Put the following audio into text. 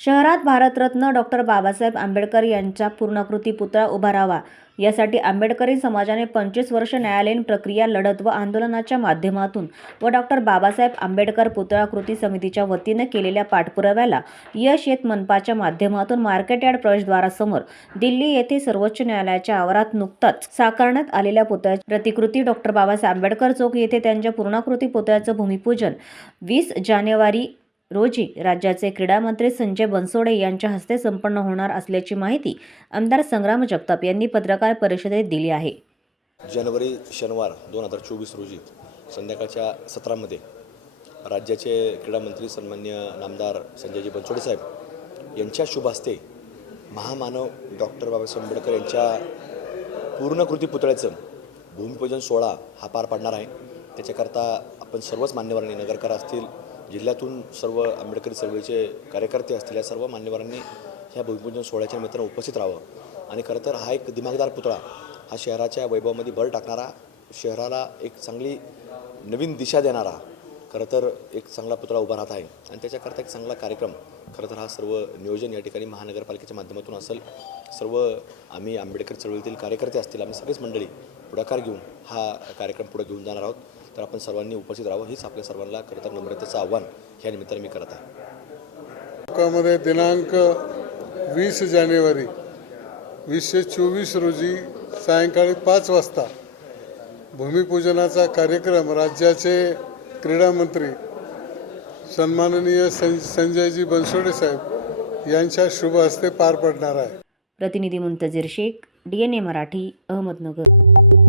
शहरात भारतरत्न डॉक्टर बाबासाहेब आंबेडकर यांचा पूर्णाकृती पुतळा उभारावा यासाठी आंबेडकरी समाजाने पंचवीस वर्ष न्यायालयीन प्रक्रिया लढत व आंदोलनाच्या माध्यमातून व डॉक्टर बाबासाहेब आंबेडकर पुतळा कृती समितीच्या वतीने केलेल्या पाठपुराव्याला यश येत मनपाच्या माध्यमातून मार्केट यार्ड प्रवेशद्वारासमोर दिल्ली येथे सर्वोच्च न्यायालयाच्या आवारात नुकताच साकारण्यात आलेल्या पुतळ्याची प्रतिकृती डॉक्टर बाबासाहेब आंबेडकर चौक येथे त्यांच्या पूर्णाकृती पुतळ्याचं भूमिपूजन वीस जानेवारी रोजी राज्याचे क्रीडामंत्री संजय बनसोडे यांच्या हस्ते संपन्न होणार असल्याची माहिती आमदार संग्राम जगताप यांनी पत्रकार परिषदेत दिली आहे. जानेवारी शनिवार दोन हजार चोवीस रोजी संध्याकाळच्या सत्रामध्ये राज्याचे क्रीडामंत्री सन्मान्य नामदार संजयजी बनसोडे साहेब यांच्या शुभ हस्ते महामानव डॉक्टर बाबासाहेब आंबेडकर यांच्या पूर्णकृती पुतळ्याचं भूमिपूजन सोहळा हा पार पाडणार आहे. त्याच्याकरता आपण सर्वच मान्यवरांनी नगरकर असतील जिल्ह्यातून सर्व आंबेडकरी चळवळीचे कार्यकर्ते असतील या सर्व मान्यवरांनी ह्या भूमिपूजन सोहळ्याच्या निमित्तानं उपस्थित राहावं. आणि खरं तर हा एक दिमागदार पुतळा हा शहराच्या वैभवामध्ये भर टाकणारा शहराला एक चांगली नवीन दिशा देणारा खरं तर एक चांगला पुतळा उभा राहत आहे. आणि त्याच्याकरता एक चांगला कार्यक्रम खरं तर हा सर्व नियोजन या ठिकाणी महानगरपालिकेच्या माध्यमातून असेल. सर्व आम्ही आंबेडकर चळवळीतील कार्यकर्ते असतील आम्ही सगळेच मंडळी पुढाकार घेऊन हा कार्यक्रम पुढे घेऊन जाणार आहोत. तर आपण सर्वांनी उपस्थित राहावं हीच आपल्या सर्वांना खरं तर नम्रतेचं आव्हान ह्या निमित्ताने मी करत आहे. मध्ये दिनांक वीस जानेवारी वीसशे चोवीस रोजी सायंकाळी पाच वाजता भूमिपूजनाचा कार्यक्रम राज्याचे क्रीडा मंत्री सन्माननीय सं संजयजी बनसोडे साहेब यांच्या शुभ हस्ते पार पडणार आहे. प्रतिनिधी Muntazir Shaikh D N A Marathi Ahmednagar.